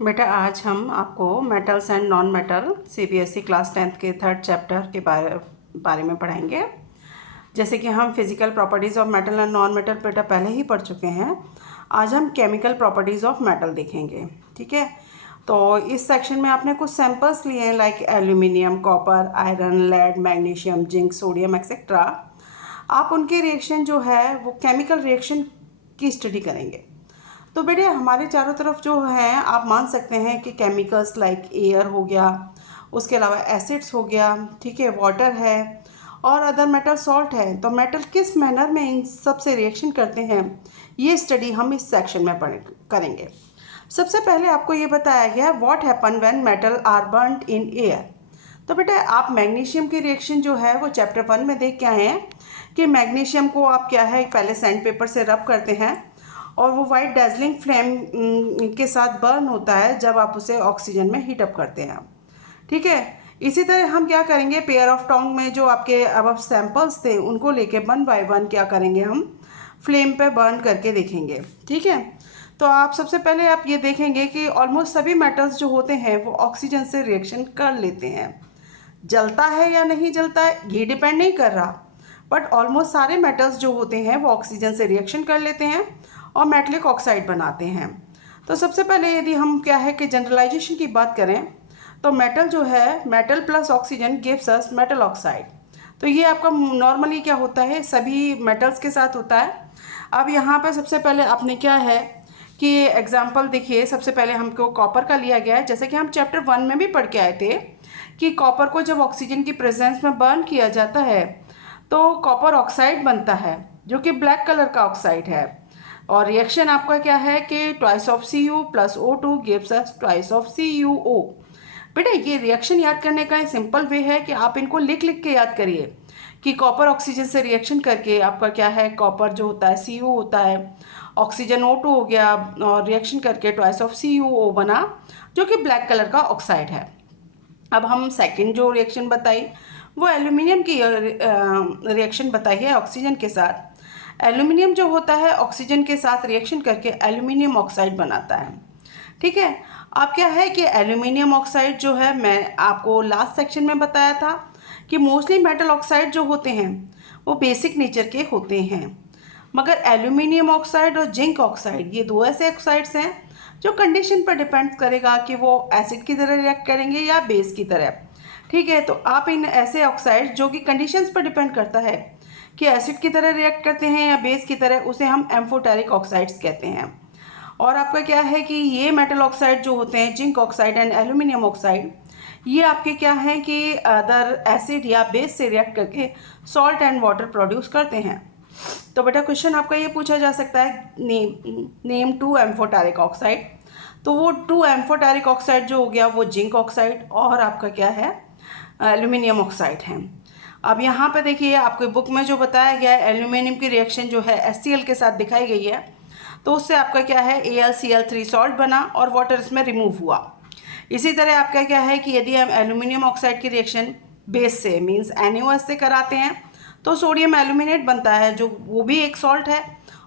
बेटा आज हम आपको metals and non metal CBSE class 10th के थर्ड चैप्टर के बारे में पढ़ाएंगे। जैसे कि हम physical properties of metal and non metal बेटा पहले ही पढ़ चुके हैं। आज हम केमिकल प्रॉपर्टीज़ ऑफ मेटल देखेंगे। ठीक है, तो इस सेक्शन में आपने कुछ सैंपल्स लिए हैं like aluminium, copper, iron, lead, magnesium, zinc, sodium etcetera. आप उनके रिएक्शन जो है वो केमिकल रिएक्शन की स्टडी करेंगे। तो बेटे हमारे चारों तरफ जो है आप मान सकते हैं कि केमिकल्स लाइक एयर हो गया, उसके अलावा एसिड्स हो गया, ठीक है, वाटर है और अदर मेटल सॉल्ट है। तो मेटल किस मैनर में इन सब से रिएक्शन करते हैं ये स्टडी हम इस सेक्शन में करेंगे। सबसे पहले आपको ये बताया गया what happen when metal are burned in air. तो बेटा आप मैग्नीशियम की रिएक्शन जो है वो चैप्टर 1 में देख के आए हैं कि मैग्नीशियम को आप क्या है पहले सैंड पेपर से रब करते हैं और वो वाइट डेजलिंग फ्लेम के साथ बर्न होता है जब आप उसे ऑक्सीजन में हीट अप करते हैं। ठीक है, इसी तरह हम क्या करेंगे, पेयर ऑफ टोंग में जो आपके अब सैंपल्स थे उनको लेके 1 बाय 1 क्या करेंगे, हम फ्लेम पे बर्न करके देखेंगे। ठीक है, तो आप सबसे पहले आप ये देखेंगे कि ऑलमोस्ट सभी मेटल्स जो होते हैं वो ऑक्सीजन से रिएक्शन कर लेते हैं। जलता है या नहीं जलता है ये डिपेंड नहीं कर रहा, बट ऑलमोस्ट सारे मेटल्स जो होते हैं वो ऑक्सीजन से रिएक्शन कर लेते हैं और मेटलिक ऑक्साइड बनाते हैं। तो सबसे पहले यदि हम क्या है कि जनरलाइजेशन की बात करें तो मेटल जो है, metal plus oxygen gives us metal oxide. तो ये आपका नॉर्मली क्या होता है सभी मेटल्स के साथ होता है। अब यहाँ पे सबसे पहले आपने क्या है कि एग्जाम्पल देखिए, सबसे पहले हमको कॉपर का लिया गया है। जैसे कि हम चैप्टर 1 में भी पढ़ के आए थे कि कॉपर को जब ऑक्सीजन की प्रेजेंस में बर्न किया जाता है तो कॉपर ऑक्साइड बनता है जो कि ब्लैक कलर का ऑक्साइड है। और रिएक्शन आपका क्या है कि twice of Cu plus O2 gives us twice of CuO। बेटा ये रिएक्शन याद करने का सिंपल वे है कि आप इनको लिख लिख के याद करिए कि कॉपर ऑक्सीजन से रिएक्शन करके आपका क्या है, कॉपर जो होता है Cu होता है, ऑक्सीजन O2 हो गया और रिएक्शन करके ट्वाइस ऑफ CuO बना जो कि ब्लैक कलर का ऑक्साइड है। अब हम सेकंड जो रिएक्शन बताई वो एल्यूमिनियम की रिएक्शन बताई है ऑक्सीजन के साथ। एल्यूमिनियम जो होता है ऑक्सीजन के साथ रिएक्शन करके एल्यूमिनियम ऑक्साइड बनाता है। ठीक है, अब क्या है कि एल्यूमिनियम ऑक्साइड जो है मैं आपको लास्ट सेक्शन में बताया था कि मोस्टली मेटल ऑक्साइड जो होते हैं वो बेसिक नेचर के होते हैं, मगर एल्यूमिनियम ऑक्साइड और जिंक ऑक्साइड ये दो ऐसे ऑक्साइड्स हैं जो कंडीशन पर डिपेंड करेगा कि वो एसिड की तरह रिएक्ट करेंगे या बेस की तरह। ठीक है, तो आप इन ऐसे ऑक्साइड जो कि कंडीशंस पर डिपेंड करता है कि एसिड की तरह रिएक्ट करते हैं या बेस की तरह, उसे हम एम्फोटेरिक ऑक्साइड्स कहते हैं। और आपका क्या है कि ये मेटल ऑक्साइड जो होते हैं zinc oxide and aluminium oxide, ये आपके क्या हैं कि अदर एसिड या बेस से रिएक्ट करके सॉल्ट एंड वाटर प्रोड्यूस करते हैं। तो बेटा क्वेश्चन आपका ये पूछा जा सकता है नेम 2 एम्फोटेरिक ऑक्साइड। तो वो 2 एम्फोटेरिक ऑक्साइड जो हो गया वो जिंक ऑक्साइड और आपका क्या है एल्यूमिनियम ऑक्साइड है। अब यहाँ पे देखिए आपके बुक में जो बताया गया है एल्यूमिनियम की रिएक्शन जो है HCl के साथ दिखाई गई है, तो उससे आपका क्या है AlCl3 सॉल्ट बना और वाटर इसमें रिमूव हुआ। इसी तरह आपका क्या है कि यदि हम एल्यूमिनियम ऑक्साइड की रिएक्शन बेस से मीन्स NaOH से कराते हैं तो सोडियम एल्यूमिनेट बनता है जो वो भी एक सॉल्ट है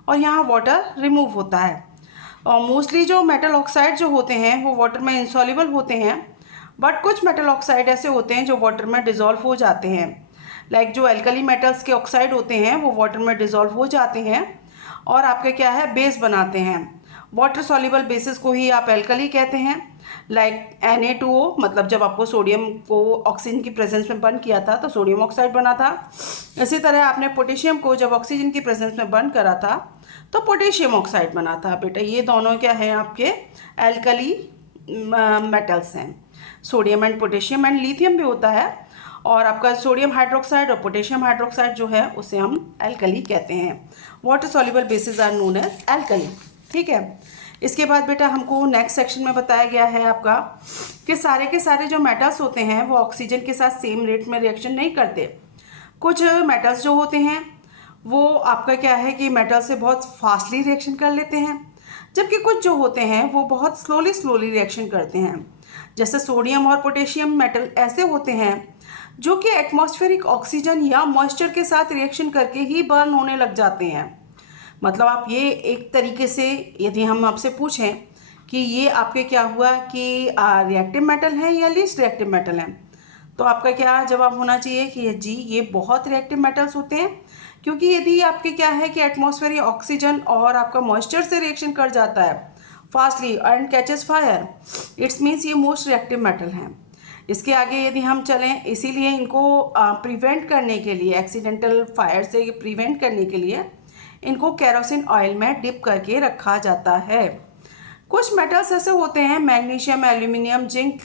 और यहाँ वाटर रिमूव होता है। और मोस्टली जो मेटल ऑक्साइड जो होते हैं वो वाटर में इंसॉल्युबल होते हैं, बट कुछ मेटल ऑक्साइड ऐसे होते हैं जो वाटर में डिज़ोल्व हो जाते हैं। लाइक जो एल्कली मेटल्स के ऑक्साइड होते हैं वो वाटर में डिज़ोल्व हो जाते हैं और आपके क्या है बेस बनाते हैं। वाटर सॉल्युबल बेसिस को ही आप एल्कली कहते हैं। लाइक Na2O, मतलब जब आपको सोडियम को ऑक्सीजन की प्रेजेंस में बर्न किया था तो सोडियम ऑक्साइड बना था। इसी तरह आपने पोटेशियम को जब ऑक्सीजन की प्रेजेंस में बर्न करा था तो पोटेशियम ऑक्साइड बना था। बेटा ये दोनों क्या हैं आपके एल्कली मेटल्स हैं। Sodium and potassium and lithium भी होता है और आपका सोडियम हाइड्रोक्साइड और पोटेशियम हाइड्रोक्साइड जो है उसे हम एल्कली कहते हैं। Water soluble bases are known as alkali. ठीक है, इसके बाद बेटा हमको नेक्स्ट सेक्शन में बताया गया है आपका कि सारे के सारे जो मेटल्स होते हैं वो ऑक्सीजन के साथ सेम रेट में रिएक्शन नहीं करते। कुछ मेटल्स जो होते हैं वो आपका क्या है कि मेटल से बहुत फास्टली रिएक्शन कर लेते हैं, जबकि कुछ जो होते हैं वो बहुत स्लोली रिएक्शन करते हैं। जैसे सोडियम और पोटेशियम मेटल ऐसे होते हैं जो कि एटमॉस्फेरिक ऑक्सीजन या मॉइस्चर के साथ रिएक्शन करके ही बर्न होने लग जाते हैं। मतलब आप ये एक तरीके से यदि हम आपसे पूछें कि ये आपके क्या हुआ कि रिएक्टिव मेटल है या लीस्ट रिएक्टिव मेटल है। तो आपका क्या जवाब होना चाहिए कि जी ये बहुत रिएक्टिव मेटल्स होते हैं, क्योंकि यदि आपके क्या है कि एटमॉस्फेयर या ऑक्सीजन और आपका मॉइस्चर से रिएक्शन कर जाता है fastly and catches fire, it's means ये मोस्ट रिएक्टिव मेटल हैं। इसके आगे यदि हम चलें, इसीलिए इनको प्रिवेंट करने के लिए, एक्सीडेंटल फायर से प्रिवेंट करने के लिए इनको केरोसिन ऑयल में डिप करके रखा जाता है। कुछ मेटल्स ऐसे होते हैं, magnesium, aluminium, zinc,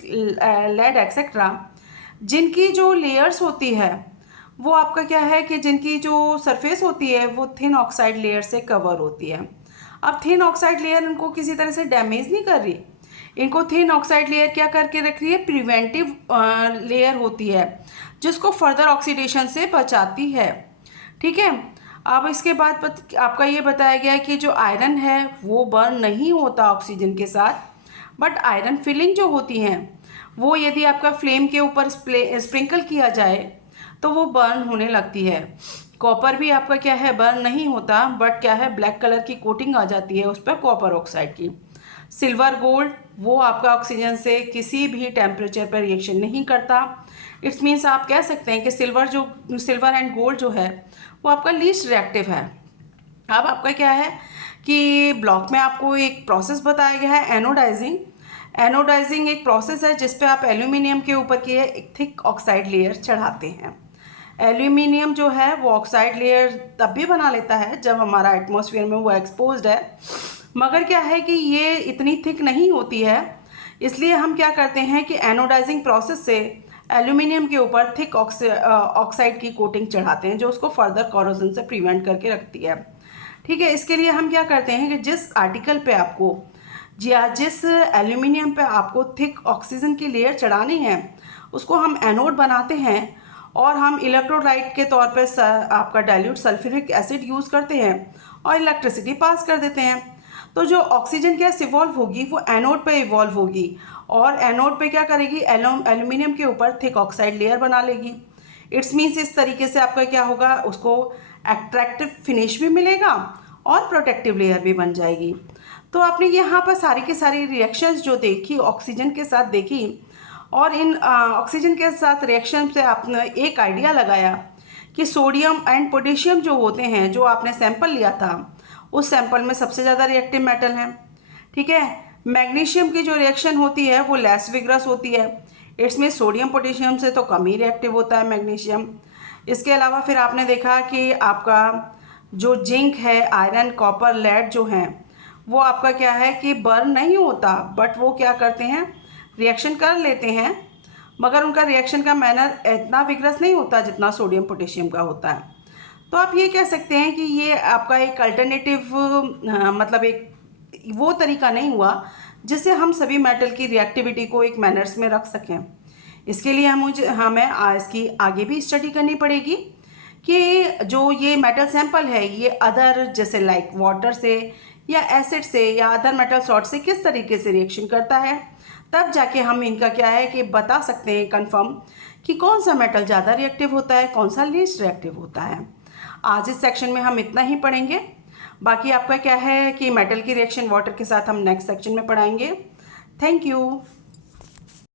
lead etcetera, जिनकी जो लेयर्स होती है वो आपका क्या है कि जिनकी जो सरफेस होती है वो थिन ऑक्साइड लेयर से कवर होती है। अब थिन ऑक्साइड लेयर इनको किसी तरह से डैमेज नहीं कर रही, इनको थिन ऑक्साइड लेयर क्या करके रख रही है, प्रिवेंटिव लेयर होती है जिसको फर्दर ऑक्सीडेशन से बचाती है। ठीक है, अब इसके बाद आपका ये बताया गया है कि जो आयरन है वो बर्न नहीं होता ऑक्सीजन के साथ, बट आयरन फिलिंग जो होती हैं वो यदि आपका फ्लेम के ऊपर स्प्रिंकल किया जाए तो वो बर्न होने लगती है। कॉपर भी आपका क्या है, बर्न नहीं होता, बट क्या है, ब्लैक कलर की कोटिंग आ जाती है उस पर कॉपर ऑक्साइड की। सिल्वर, गोल्ड, वो आपका ऑक्सीजन से किसी भी टेम्परेचर पर रिएक्शन नहीं करता। इट्स मीन्स आप कह सकते हैं कि सिल्वर एंड गोल्ड जो है वो आपका लीस्ट रिएक्टिव है। अब आपका क्या है कि ब्लॉक में आपको एक प्रोसेस बताया गया है, एनोडाइजिंग। एनोडाइजिंग एक प्रोसेस है जिस पे आप एल्यूमिनियम के ऊपर की एक थिक ऑक्साइड लेयर चढ़ाते हैं। एल्यूमिनियम जो है वो ऑक्साइड लेयर तब भी बना लेता है जब हमारा एटमॉस्फेयर में वो एक्सपोज्ड है, मगर क्या है कि ये इतनी थिक नहीं होती है, इसलिए हम क्या करते हैं कि एनोडाइजिंग प्रोसेस से एल्यूमिनियम के ऊपर थिक ऑक्साइड की कोटिंग चढ़ाते हैं जो उसको फर्दर कॉरोजन से प्रिवेंट करके रखती है। ठीक है, इसके लिए हम क्या करते हैं कि जिस आर्टिकल पे आपको या जिस एल्यूमिनियम पे आपको थिक ऑक्सीजन की लेयर चढ़ानी है उसको हम एनोड बनाते हैं और हम इलेक्ट्रोलाइट के तौर पे आपका डाइल्यूट सल्फ्यूरिक एसिड यूज़ करते हैं और इलेक्ट्रिसिटी पास कर देते हैं। तो जो ऑक्सीजन गैस इवॉल्व होगी वो एनोड पे इवॉल्व होगी और एनोड पे क्या करेगी, एल्यूमिनियम के ऊपर थिक ऑक्साइड लेयर बना लेगी। इट्स मीन्स इस तरीके से आपका क्या होगा, उसको एट्रैक्टिव फिनिश भी मिलेगा और प्रोटेक्टिव लेयर भी बन जाएगी। तो आपने यहाँ पर सारी की सारी रिएक्शंस जो देखी ऑक्सीजन के साथ देखी, और इन ऑक्सीजन के साथ रिएक्शन से आपने एक आइडिया लगाया कि सोडियम एंड पोटेशियम जो होते हैं, जो आपने सैंपल लिया था उस सैंपल में सबसे ज़्यादा रिएक्टिव मेटल हैं। ठीक है, मैग्नीशियम की जो रिएक्शन होती है वो लेस विग्रस होती है, इसमें सोडियम पोटेशियम से तो कम ही रिएक्टिव होता है मैग्नीशियम। इसके अलावा फिर आपने देखा कि आपका जो जिंक है, आयरन, कॉपर, लेड जो हैं वो आपका क्या है कि बर्न नहीं होता, बट वो क्या करते हैं, रिएक्शन कर लेते हैं, मगर उनका रिएक्शन का मैनर इतना विग्रस नहीं होता जितना सोडियम पोटेशियम का होता है। तो आप ये कह सकते हैं कि ये आपका एक अल्टरनेटिव मतलब एक वो तरीका नहीं हुआ जिससे हम सभी मेटल की रिएक्टिविटी को एक मैनर्स में रख सकें। इसके लिए हमें इसकी आगे भी स्टडी करनी पड़ेगी कि जो ये मेटल सैंपल है ये अदर जैसे लाइक वाटर से या एसिड से या अदर मेटल सॉल्ट से किस तरीके से रिएक्शन करता है, तब जाके हम इनका क्या है कि बता सकते हैं कंफर्म कि कौन सा मेटल ज़्यादा रिएक्टिव होता है, कौन सा लीस्ट रिएक्टिव होता है। आज इस सेक्शन में हम इतना ही पढ़ेंगे, बाकी आपका क्या है कि मेटल की रिएक्शन वाटर के साथ हम नेक्स्ट सेक्शन में पढ़ाएंगे। Thank you.